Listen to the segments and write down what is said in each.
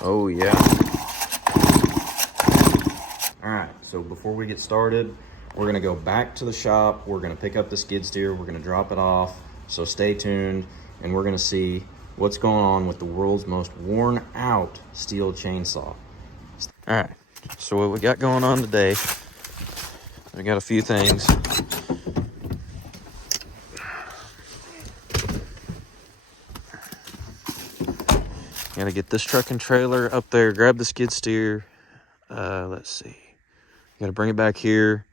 Oh yeah. All right, so before we get started, we're gonna go back to the shop. We're gonna pick up the skid steer. We're gonna drop it off. So stay tuned, and we're gonna see what's going on with the world's most worn out Stihl chainsaw. All right, so what we got going on today, we got a few things. Gotta get this truck and trailer up there, grab the skid steer. Let's see. Gotta bring it back here.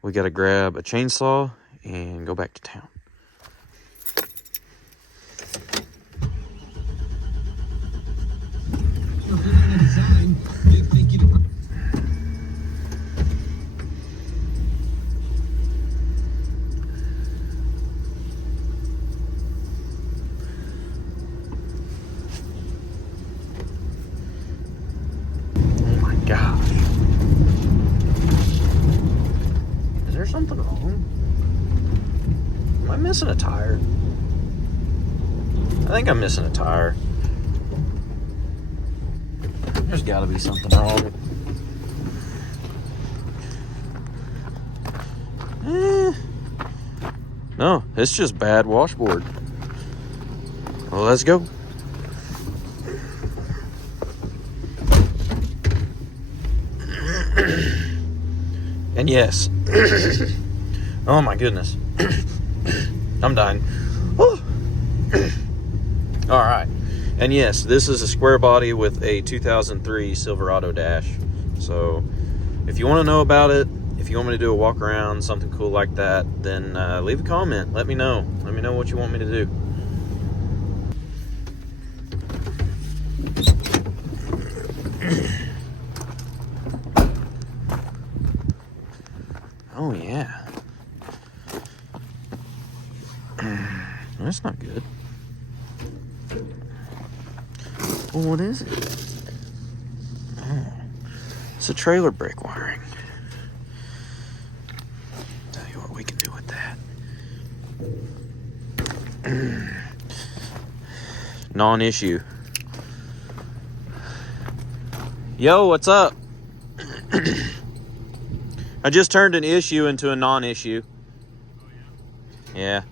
We gotta grab a chainsaw and go back to town. Gosh. Is there something wrong? Am I missing a tire? I think I'm missing a tire. There's gotta be something wrong. No, it's just bad washboard. Well, let's go. And yes, oh my goodness, I'm dying. All right, and yes, this is a square body with a 2003 Silverado dash. So if you want to know about it, if you want me to do a walk around, something cool like that, then leave a comment. Let me know what you want me to do. Oh yeah. That's not good. Well, what is it? Oh, it's a trailer brake wiring. Tell you what we can do with that. Non-issue. Yo, what's up? I just turned an issue into a non-issue. Oh, yeah? Yeah.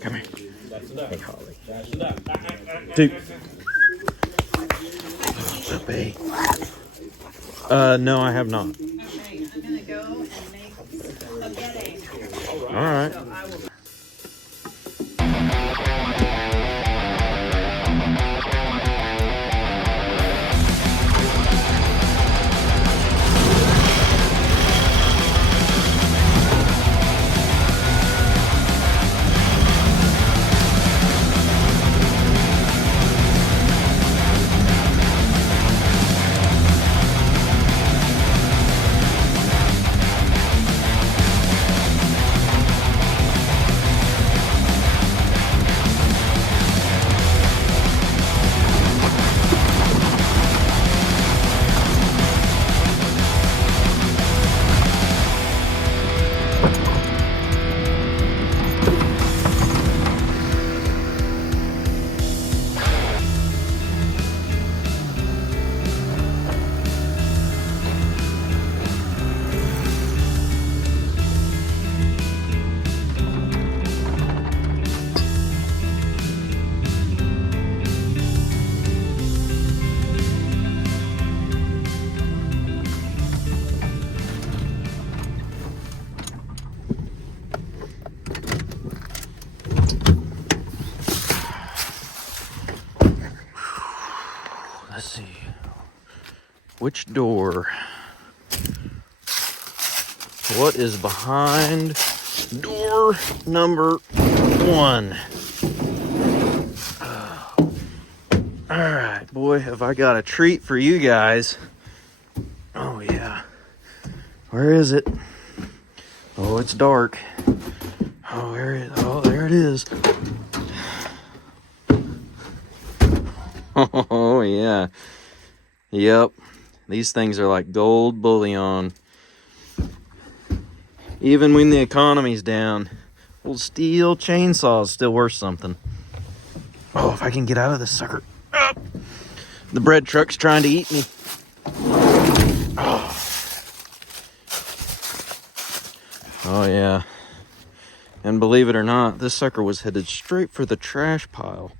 Come here. Hey, Holly. Dude. What's up, babe? No, I have not. Okay, I'm gonna go and make spaghetti. All right. So I will. Let's see. Which door? What is behind door number 1? All right, boy, have I got a treat for you guys. Oh, yeah. Where is it? Oh, it's dark. Oh, there it is. Oh, yeah. Yep. These things are like gold bullion. Even when the economy's down, Old steel chainsaw is still worth something. Oh, if I can get out of this sucker. Ah! The bread truck's trying to eat me. Oh yeah. And believe it or not, this sucker was headed straight for the trash pile.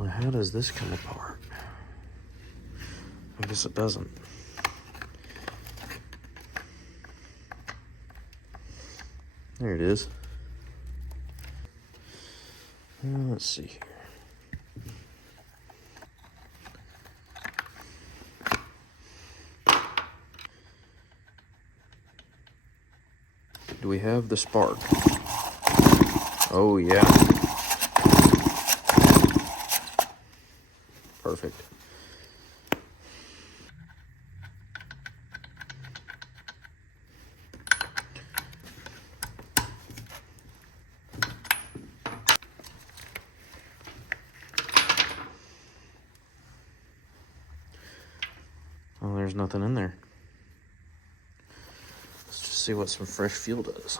Well, how does this come apart? I guess it doesn't. There it is. Let's see here. Do we have the spark? Oh yeah. Perfect. Oh, there's nothing in there. Let's just see what some fresh fuel does.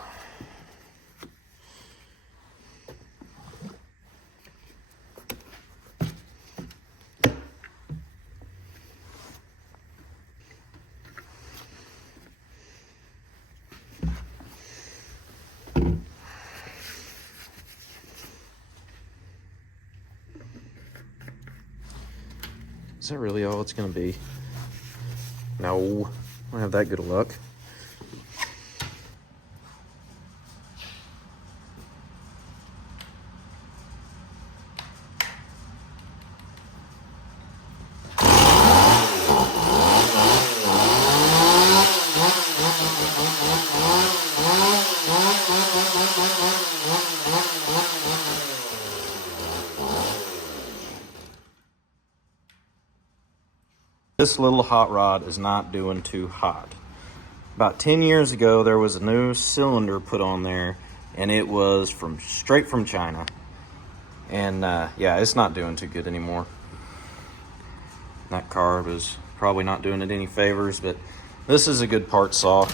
Is that really all it's gonna be? No, I don't have that good of luck. This little hot rod is not doing too hot. About 10 years ago, there was a new cylinder put on there, and it was straight from China. And yeah, it's not doing too good anymore. That carb is probably not doing it any favors, but this is a good part saw.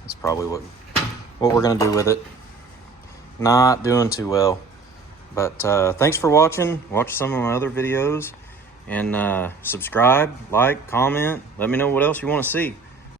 That's probably what we're gonna do with it. Not doing too well. But thanks for watching. Watch some of my other videos. And subscribe, like, comment. Let me know what else you want to see.